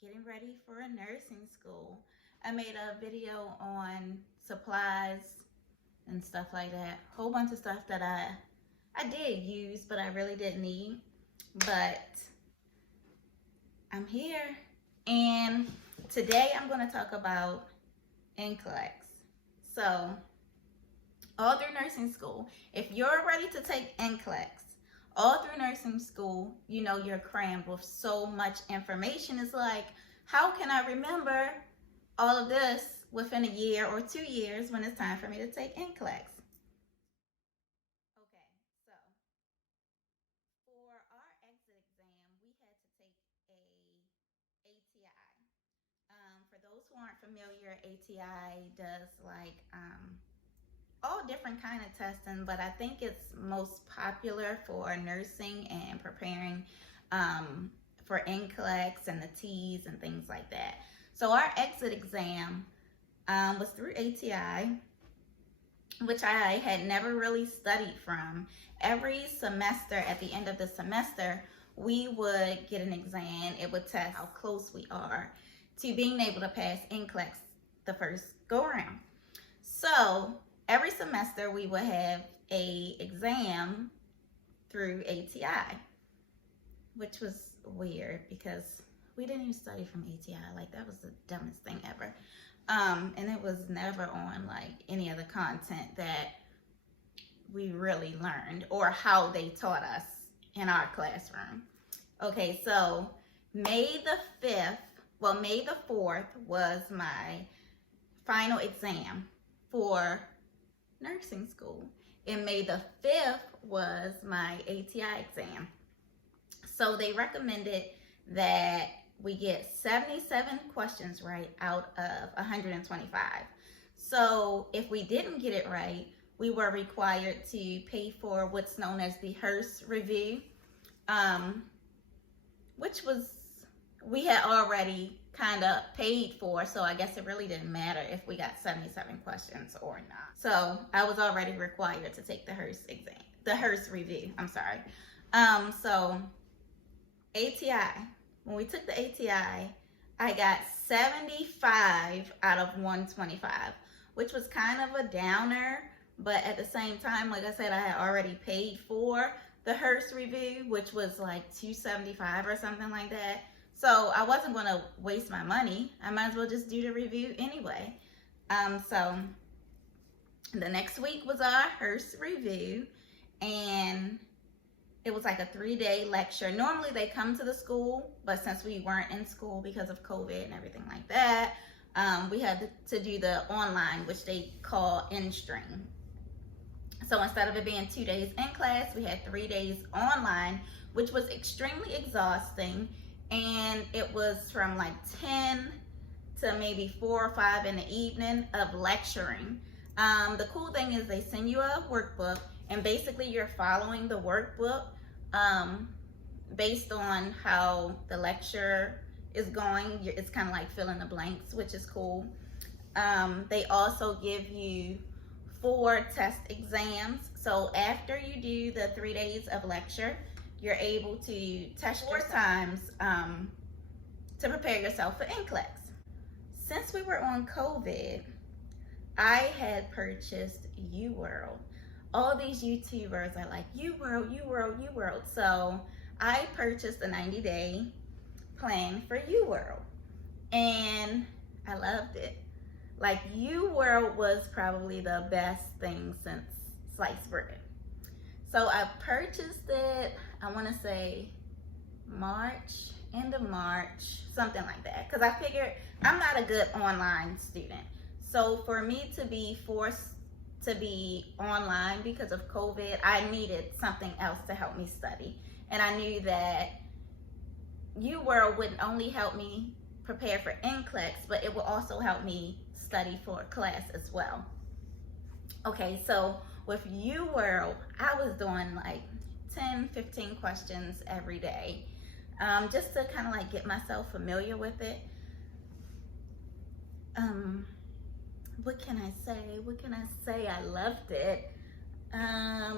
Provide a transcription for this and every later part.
getting ready for a nursing school. I made a video on supplies and stuff like that. Whole bunch of stuff that I did use, but I really didn't need. But I'm here, and today I'm going to talk about Nclex. So, all through nursing school, if you're ready to take Nclex, all through nursing school, you know you're crammed with so much information. It's like, how can I remember all of this within a year or 2 years when it's time for me to take Nclex? Okay, so for our exit exam, we had to take a ATI. For those who aren't familiar, ATI does all different kind of testing, but I think it's most popular for nursing and preparing for Nclex and the T's and things like that. So our exit exam was through ATI, which I had never really studied from. Every semester, at the end of the semester, we would get an exam. It would test how close we are to being able to pass Nclex the first go around. So every semester we would have a exam through ATI, which was weird because we didn't even study from ATI. Like, that was the dumbest thing ever. And it was never on like any of the content that we really learned or how they taught us in our classroom. Okay, so May the 4th was my final exam for nursing school. And May the 5th was my ATI exam. So they recommended that we get 77 questions right out of 125. So if we didn't get it right, we were required to pay for what's known as the Hearst review, which was, we had already kind of paid for, so I guess it really didn't matter if we got 77 questions or not. So I was already required to take the Hearst exam, the Hearst review, I'm sorry. So ATI, when we took the ATI, I got 75 out of 125, which was kind of a downer, but at the same time, like I said, I had already paid for the Hearst review, which was like $275 or something like that. So I wasn't going to waste my money. I might as well just do the review anyway. So the next week was our Hearst review, and it was like a 3-day lecture. Normally they come to the school, but since we weren't in school because of COVID and everything like that, we had to do the online, which they call in-stream. So instead of it being 2 days in class, we had 3 days online, which was extremely exhausting. And it was from like 10 to maybe 4 or 5 in the evening of lecturing. The cool thing is they send you a workbook, and basically you're following the workbook based on how the lecture is going. It's kind of like fill in the blanks, which is cool. They also give you 4 test exams. So after you do the 3 days of lecture, you're able to test 4 times to prepare yourself for Nclex. Since we were on COVID, I had purchased UWorld. All these YouTubers are like, UWorld, UWorld, UWorld. So I purchased a 90-day plan for UWorld, and I loved it. Like, UWorld was probably the best thing since sliced bread. So I purchased it, I want to say March, end of March, something like that. Because I figured I'm not a good online student. So for me to be forced to be online because of COVID, I needed something else to help me study. And I knew that UWorld wouldn't only help me prepare for Nclex, but it will also help me study for class as well. Okay, so with UWorld, I was doing like 10, 15 questions every day, just to kind of like get myself familiar with it. What can I say? I loved it. I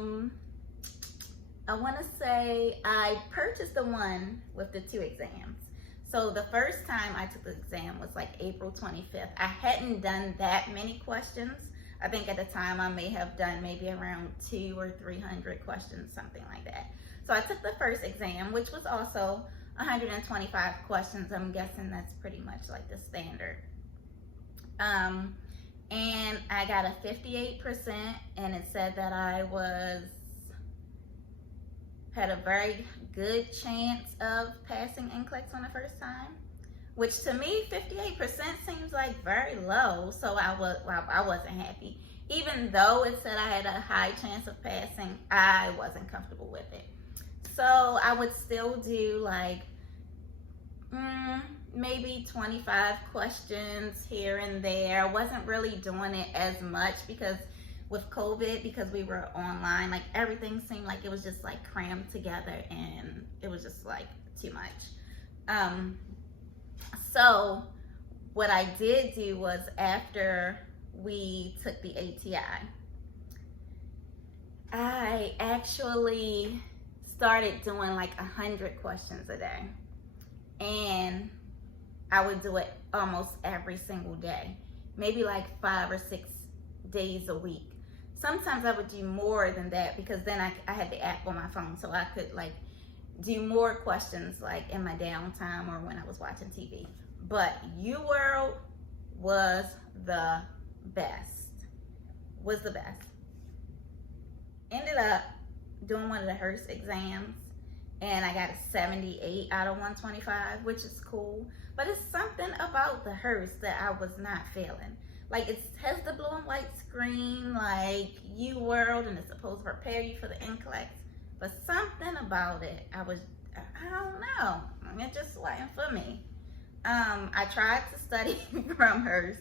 want to say I purchased the one with the 2 exams. So the first time I took the exam was like April 25th. I hadn't done that many questions. I think at the time I may have done maybe around 200 or 300 questions, something like that. So I took the first exam, which was also 125 questions. I'm guessing that's pretty much like the standard. And I got a 58%, and it said that I had a very good chance of passing Nclex on the first time, which to me, 58% seems like very low. So I wasn't happy. Even though it said I had a high chance of passing, I wasn't comfortable with it. So I would still do like maybe 25 questions here and there. I wasn't really doing it as much because with COVID, because we were online, like everything seemed like it was just like crammed together, and it was just like too much. So what I did do was, after we took the ATI, I actually started doing like 100 questions a day, and I would do it almost every single day, maybe like 5 or 6 days a week. Sometimes I would do more than that, because then I had the app on my phone, so I could like do more questions like in my downtime or when I was watching TV. But UWorld was the best. Ended up doing one of the Hearst exams, and I got a 78 out of 125, which is cool. But it's something about the Hearst that I was not feeling. Like, it has the blue and white screen like UWorld, and it's supposed to prepare you for the Nclex. But something about it, I don't know. It just wasn't for me. I tried to study from Hearst.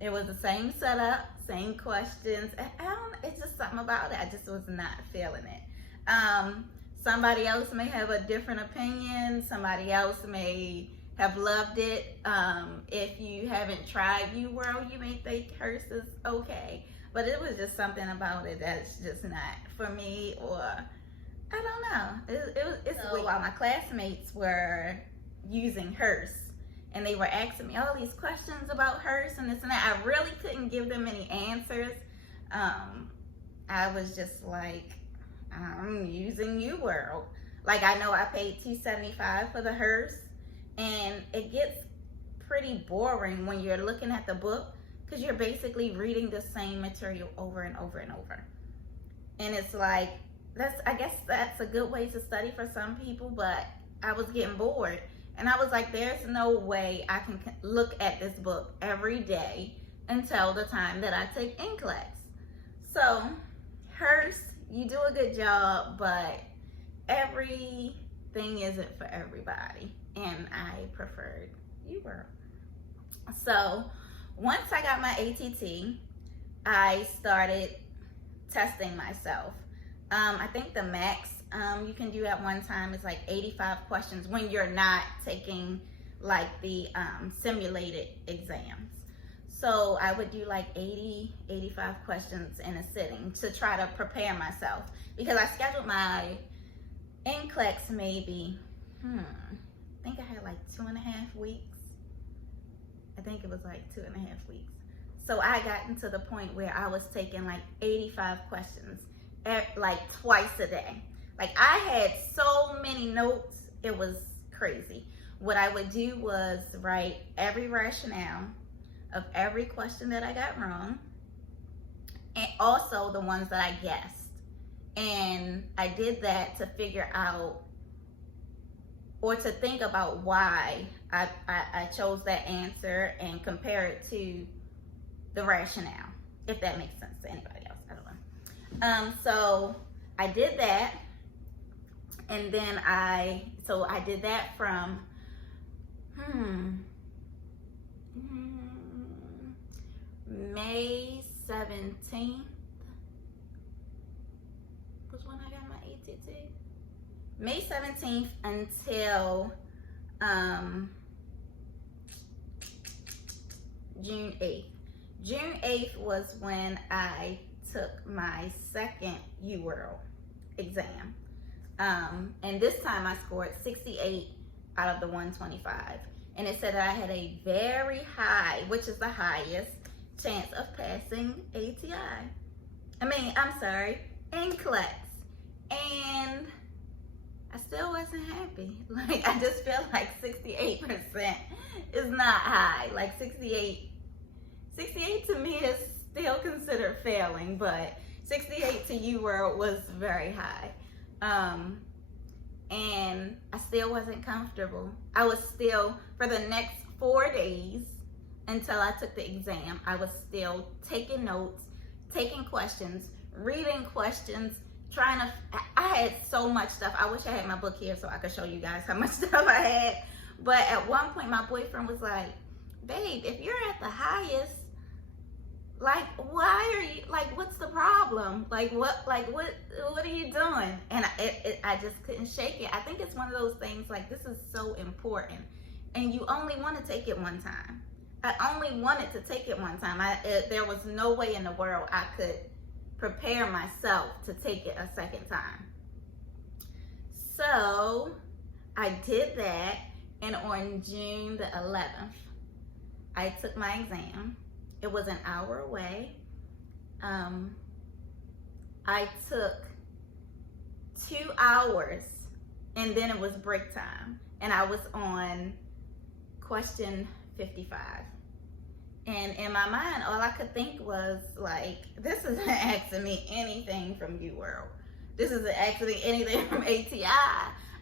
It was the same setup, same questions. It's just something about it. I just was not feeling it. Somebody else may have a different opinion. Somebody else may have loved it. If you haven't tried UWorld, you may think Hearst is okay. But it was just something about it that's just not for me, or I don't know. It's so, while my classmates were using Hearst, and they were asking me all these questions about Hearst and this and that, I really couldn't give them any answers. I was just like, I'm using UWorld. Like, I know I paid $275 for the Hearst, and it gets pretty boring when you're looking at the book, because you're basically reading the same material over and over and over. And it's like, I guess that's a good way to study for some people, but I was getting bored. And I was like, there's no way I can look at this book every day until the time that I take Nclex. So, Hearst, you do a good job, but everything isn't for everybody. And I preferred UWorld. So, once I got my ATT, I started testing myself. I think the max you can do at one time is like 85 questions when you're not taking like the simulated exams. So I would do like 85 questions in a sitting to try to prepare myself, because I scheduled my Nclex maybe, I think I had like 2.5 weeks. I think it was like 2.5 weeks. So I got into the point where I was taking like 85 questions like twice a day. Like, I had so many notes, it was crazy. What I would do was write every rationale of every question that I got wrong, and also the ones that I guessed. And I did that to figure out, or to think about why I chose that answer and compare it to the rationale, if that makes sense to anybody else. I don't know. So I did that, and then I did that from May 17th was when I got my ATT. May 17th until June 8th. June 8th was when I took my second UWorld exam. And this time I scored 68 out of the 125. And it said that I had a very high, which is the highest, chance of passing Nclex. And I still wasn't happy. Like, I just feel like 68% is not high. Like 68 to me is still considered failing, but 68 to you was very high. And I still wasn't comfortable. I was still, for the next 4 days until I took the exam, I was still taking notes, taking questions, reading questions, I had so much stuff. I wish I had my book here so I could show you guys how much stuff I had. But at one point, my boyfriend was like, babe, if you're at the highest, like, why are you, like, what's the problem? What are you doing? And I just couldn't shake it. I think it's one of those things, like, this is so important. And you only want to take it one time. I only wanted to take it one time. There was no way in the world I could prepare myself to take it a second time. So I did that, and on June the 11th, I took my exam. It was an hour away. I took 2 hours, and then it was break time, and I was on question 55. And in my mind, all I could think was, like, this isn't asking me anything from UWorld. This isn't asking me anything from ATI.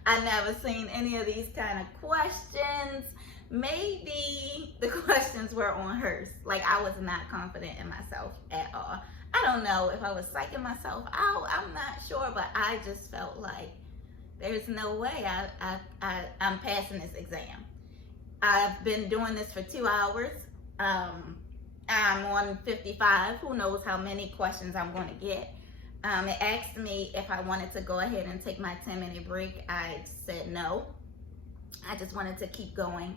I never seen any of these kind of questions. Maybe the questions were on hers. Like, I was not confident in myself at all. I don't know if I was psyching myself out. I'm not sure, but I just felt like there's no way I'm passing this exam. I've been doing this for 2 hours. I'm on 55. Who knows how many questions I'm going to get. It asked me if I wanted to go ahead and take my 10-minute break. I said no. I just wanted to keep going.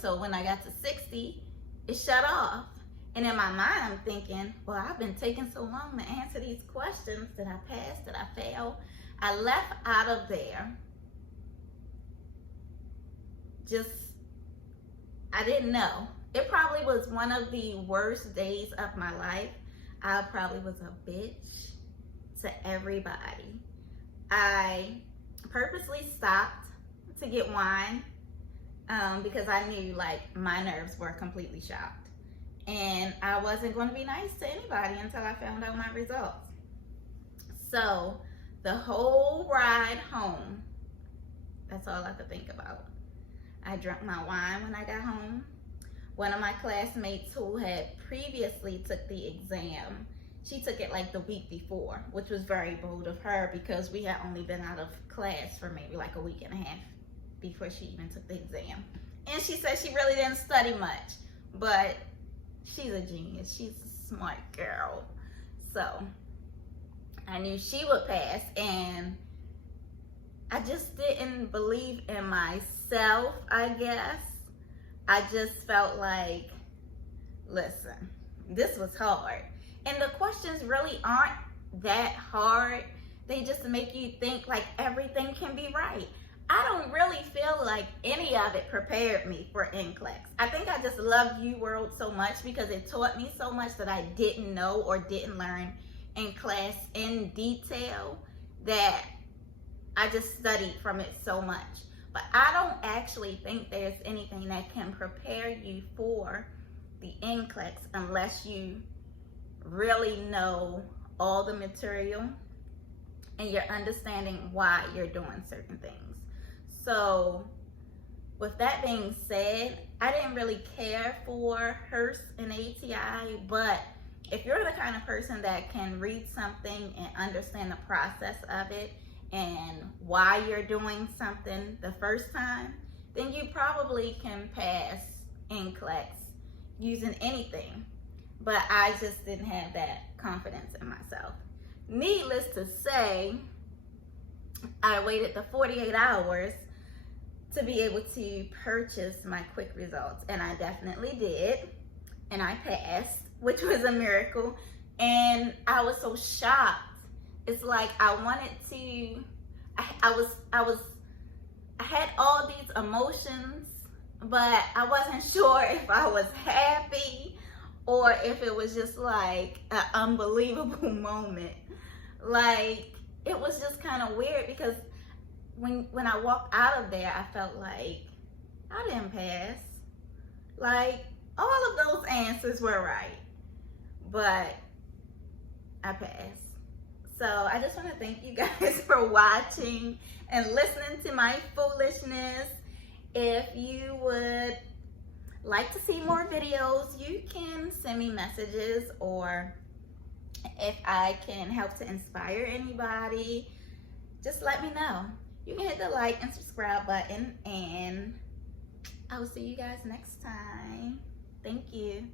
So when I got to 60, it shut off. And in my mind, I'm thinking, well, I've been taking so long to answer these questions. Did I pass? Did I fail? I left out of there. I didn't know. It probably was one of the worst days of my life. I probably was a bitch to everybody. I purposely stopped to get wine because I knew, like, my nerves were completely shot. And I wasn't going to be nice to anybody until I found out my results. So the whole ride home, that's all I could think about. I drank my wine when I got home. One of my classmates who had previously took the exam, she took it like the week before, which was very bold of her because we had only been out of class for maybe like a week and a half before she even took the exam. And she said she really didn't study much, but she's a genius. She's a smart girl. So I knew she would pass, and I just didn't believe in myself, I guess. I just felt like, listen, this was hard. And the questions really aren't that hard. They just make you think like everything can be right. I don't really feel like any of it prepared me for Nclex. I think I just love UWorld so much because it taught me so much that I didn't know or didn't learn in class in detail that I just studied from it so much. But I don't actually think there's anything that can prepare you for the Nclex unless you really know all the material and you're understanding why you're doing certain things. So with that being said, I didn't really care for HERS and ATI, but if you're the kind of person that can read something and understand the process of it and why you're doing something the first time, then you probably can pass Nclex using anything. But I just didn't have that confidence in myself. Needless to say, I waited the 48 hours to be able to purchase my quick results, and I definitely did, and I passed, which was a miracle. And I was so shocked. It's like I wanted to, I had all these emotions, but I wasn't sure if I was happy or if it was just like an unbelievable moment. Like, it was just kind of weird because when I walked out of there, I felt like I didn't pass. Like, all of those answers were right, but I passed. So I just want to thank you guys for watching and listening to my foolishness. If you would like to see more videos, you can send me messages, or if I can help to inspire anybody, just let me know. You can hit the like and subscribe button, and I will see you guys next time. Thank you.